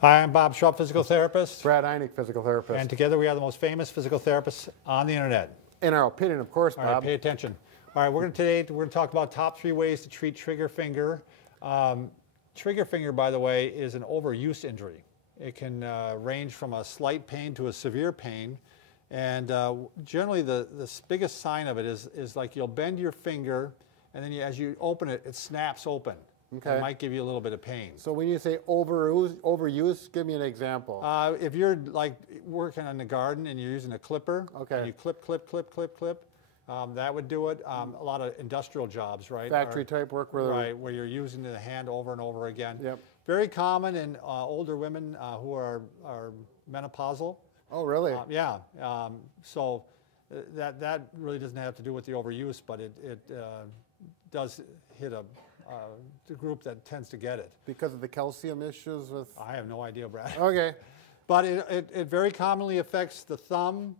Hi, I'm Bob Schrupp, physical therapist. Brad Heineck, physical therapist. And together we are the most famous physical therapists on the internet. In our opinion, of course, Bob. All right, pay attention. All right, today we're going to talk about top 3 ways to treat trigger finger. Trigger finger, by the way, is an overuse injury. It can range from a slight pain to a severe pain. And generally the biggest sign of it is like you'll bend your finger, and then as you open it, it snaps open. Okay. It might give you a little bit of pain. So when you say overuse, give me an example. If you're like working in the garden and you're using a clipper, okay, and you clip, that would do it. A lot of industrial jobs, right? Factory type work where you're using the hand over and over again. Yep. Very common in older women who are menopausal. Oh, really? Yeah. So that really doesn't have to do with the overuse, but it does hit the group that tends to get it. Because of the calcium issues with? I have no idea, Brad. Okay. But it very commonly affects the thumb,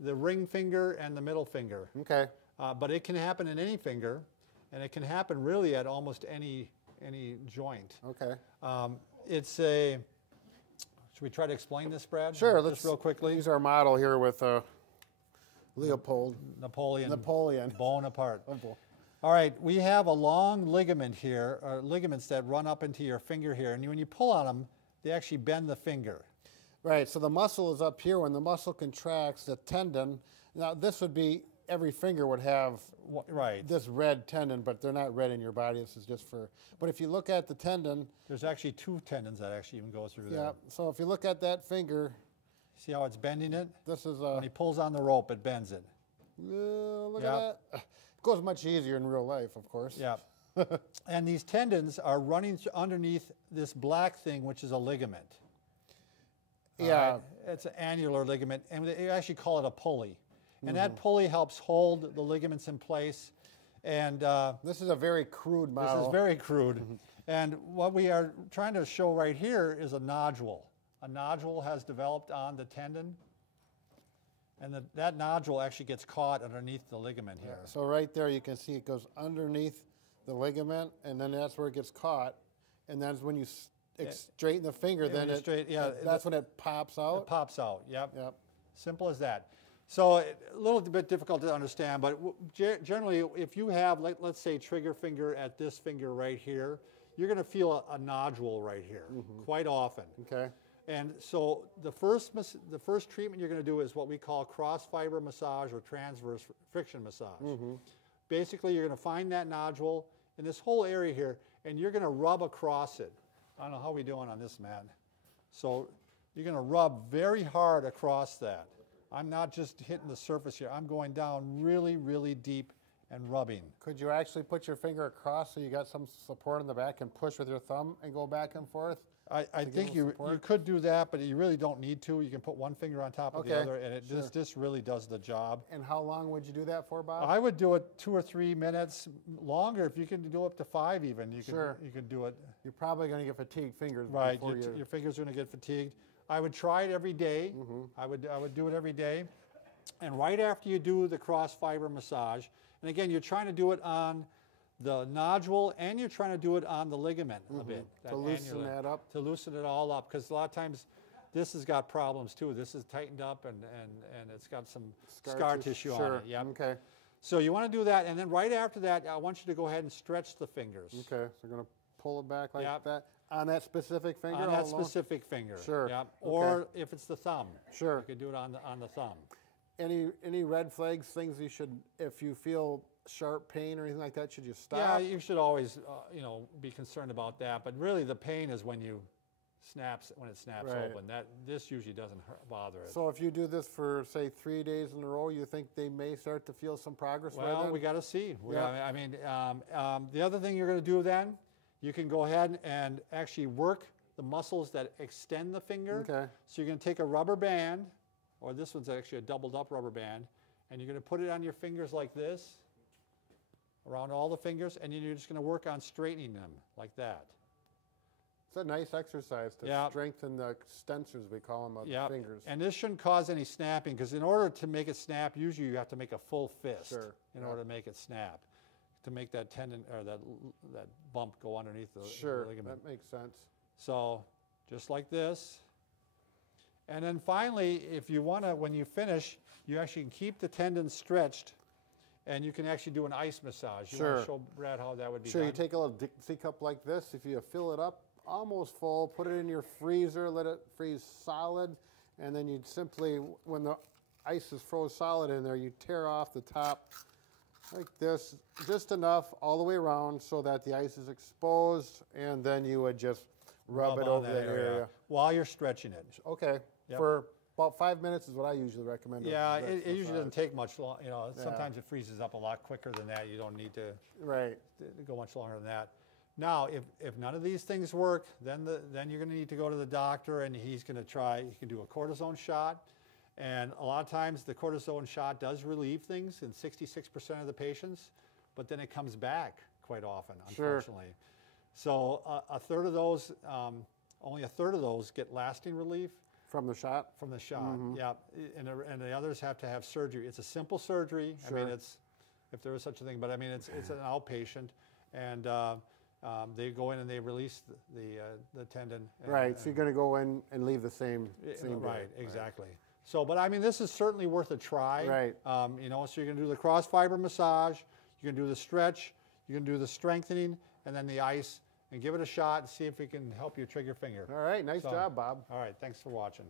the ring finger, and the middle finger. Okay. But it can happen in any finger, and it can happen really at almost any joint. Okay. Should we try to explain this, Brad? Sure. Just real quickly. Use our model here with Leopold. Napoleon. Bonaparte. Oh, all right, we have a long ligament here, or ligaments that run up into your finger here, and when you pull on them, they actually bend the finger. Right, so the muscle is up here. When the muscle contracts, the tendon, now this would be, every finger would have this red tendon, but they're not red in your body. This is just for, but if you look at the tendon. There's actually 2 tendons that actually even go through there. Yeah, so if you look at that finger. See how it's bending it? This is when he pulls on the rope, it bends it. Look at that. It goes much easier in real life, of course. Yeah. And these tendons are running underneath this black thing, which is a ligament. Yeah. It's an annular ligament, and they actually call it a pulley. And that pulley helps hold the ligaments in place. And this is a very crude model. This is very crude. And what we are trying to show right here is a nodule. A nodule has developed on the tendon. And that nodule actually gets caught underneath the ligament here. Yeah, so right there you can see it goes underneath the ligament, and then that's where it gets caught. And that's when you straighten the finger, then that's when it pops out? It pops out, yep. Simple as that. So a little bit difficult to understand, but generally if you have, let's say, trigger finger at this finger right here, you're going to feel a nodule right here quite often. Okay. And so the first treatment you're going to do is what we call cross fiber massage or transverse friction massage. Basically, you're going to find that nodule in this whole area here, and you're going to rub across it. I don't know how we're doing on this, man. So you're going to rub very hard across that. I'm not just hitting the surface here. I'm going down really, really deep and rubbing. Could you actually put your finger across so you got some support in the back and push with your thumb and go back and forth? I think you could do that, but you really don't need to. You can put one finger on top of the other, and this really does the job. And how long would you do that for, Bob? I would do it 2 or 3 minutes longer. If you can do up to 5 even, you could do it. You're probably going to get fatigued fingers. Right, your fingers are going to get fatigued. I would try it every day. I would do it every day. And right after you do the cross fiber massage, and again, you're trying to do it on the nodule, and you're trying to do it on the ligament a bit. To loosen that up? To loosen it all up, because a lot of times this has got problems too. This is tightened up, and it's got some scar tissue on it. Yep. Okay. So you want to do that, and then right after that, I want you to go ahead and stretch the fingers. Okay, so you're going to pull it back like that? On that specific finger? On that specific finger. Sure. Yep. Or if it's the thumb. Sure. You could do it on the thumb. Any red flags, things you should, if you feel sharp pain or anything like that, should you stop? Yeah, you should always, be concerned about that. But really, the pain is when it snaps open. This usually doesn't bother it. So if you do this for, say, 3 days in a row, you think they may start to feel some progress? Well, we got to see. I mean, the other thing you're going to do then, you can go ahead and actually work the muscles that extend the finger. Okay. So you're going to take a rubber band, or this one's actually a doubled up rubber band, and you're going to put it on your fingers like this, around all the fingers, and then you're just going to work on straightening them like that. It's a nice exercise to strengthen the extensors, we call them, of the fingers. And this shouldn't cause any snapping, because in order to make it snap, usually you have to make a full fist in order to make it snap, to make that tendon or that bump go underneath the ligament. That makes sense. So just like this. And then finally, if you want to, when you finish, you actually can keep the tendon stretched, and you can actually do an ice massage. You want to show Brad how that would be done? You take a little Dixie cup like this. If you fill it up almost full, put it in your freezer, let it freeze solid, and then you'd simply, when the ice is froze solid in there, you tear off the top like this, just enough all the way around so that the ice is exposed, and then you would just rub it over that area while you're stretching it. Okay. Yep. For about 5 minutes is what I usually recommend. Yeah, it usually doesn't take much long. You know, sometimes it freezes up a lot quicker than that. You don't need to go much longer than that. Now, if none of these things work, then you're going to need to go to the doctor, and he's going to try. He can do a cortisone shot, and a lot of times the cortisone shot does relieve things in 66% of the patients, but then it comes back quite often, unfortunately. So a third of those, only a third of those get lasting relief. From the shot? From the shot, yeah. And the others have to have surgery. It's a simple surgery. I mean, it's, if there is such a thing, but I mean, it's an outpatient, and they go in and they release the tendon. Right, so you're going to go in and leave the same right, exactly. So, but I mean, this is certainly worth a try. Right. You know, so you're going to do the cross fiber massage, you're going to do the stretch, you're going to do the strengthening, and then the ice, and give it a shot and see if we can help you trigger finger. All right, nice job, Bob. All right, thanks for watching.